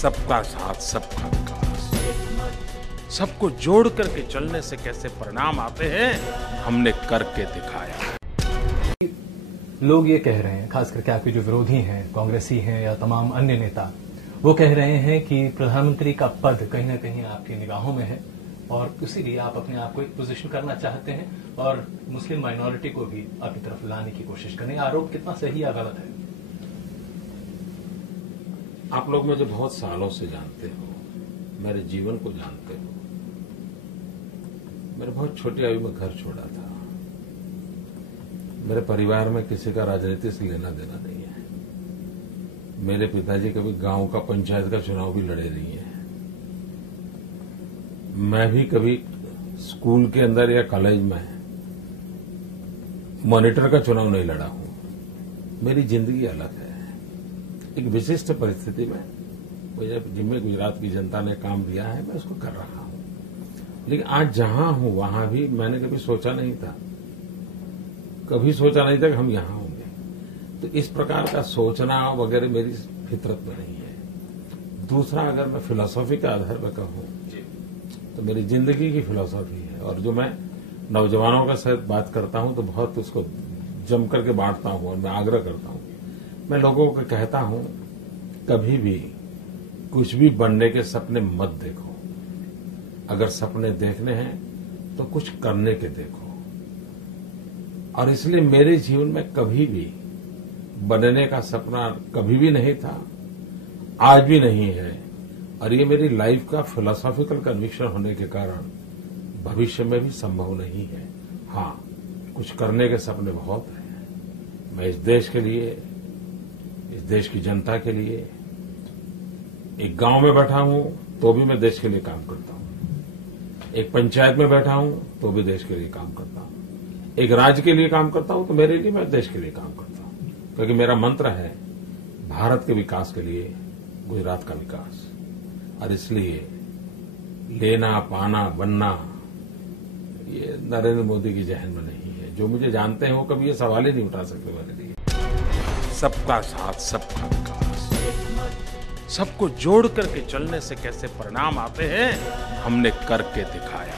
सबका साथ सबका विकास, सबको जोड़ करके चलने से कैसे परिणाम आते हैं, हमने करके दिखाया। लोग ये कह रहे हैं, खास करके आपके जो विरोधी हैं, कांग्रेसी हैं या तमाम अन्य नेता, वो कह रहे हैं कि प्रधानमंत्री का पद कहीं ना कहीं आपकी निगाहों में है और इसीलिए आप अपने आप को एक पोजीशन करना चाहते हैं और मुस्लिम माइनॉरिटी को भी आपकी तरफ लाने की कोशिश करने। आरोप कितना सही या गलत है? आप लोग मुझे बहुत सालों से जानते हो, मेरे जीवन को जानते हो। मैंने बहुत छोटी आयु में घर छोड़ा था। मेरे परिवार में किसी का राजनीति से लेना देना नहीं है। मेरे पिताजी कभी गांव का पंचायत का चुनाव भी लड़े नहीं है। मैं भी कभी स्कूल के अंदर या कॉलेज में मॉनिटर का चुनाव नहीं लड़ा हूं। मेरी जिंदगी अलग है। एक विशिष्ट परिस्थिति में मुझे जिनमें गुजरात की जनता ने काम दिया है, मैं उसको कर रहा हूं। लेकिन आज जहां हूं वहां भी मैंने कभी सोचा नहीं था, कभी सोचा नहीं था कि हम यहां होंगे। तो इस प्रकार का सोचना वगैरह मेरी फितरत में नहीं है। दूसरा, अगर मैं फिलॉसफी के आधार पर कहूं तो मेरी जिंदगी की फिलॉसफी है, और जो मैं नौजवानों के साथ बात करता हूं तो बहुत उसको जम करके बांटता हूं और मैं आग्रह करता हूं। मैं लोगों को कहता हूं, कभी भी कुछ भी बनने के सपने मत देखो। अगर सपने देखने हैं तो कुछ करने के देखो। और इसलिए मेरे जीवन में कभी भी बनने का सपना कभी भी नहीं था, आज भी नहीं है। और ये मेरी लाइफ का फिलोसॉफिकल कन्विक्शन होने के कारण भविष्य में भी संभव नहीं है। हाँ, कुछ करने के सपने बहुत हैं। मैं इस देश के लिए, इस देश की जनता के लिए, एक गांव में बैठा हूं तो भी मैं देश के लिए काम करता हूं। एक पंचायत में बैठा हूं तो भी देश के लिए काम करता हूं। एक राज्य के लिए काम करता हूं तो मेरे लिए मैं देश के लिए काम करता हूं। क्योंकि मेरा मंत्र है भारत के विकास के लिए गुजरात का विकास। और इसलिए लेना, पाना, बनना, ये नरेंद्र मोदी की जहन में नहीं है। जो मुझे जानते हैं वो कभी ये सवाल ही नहीं उठा सकते मेरे लिए। सबका साथ सबका विकास, सबको जोड़ करके चलने से कैसे परिणाम आते हैं, हमने करके दिखाया।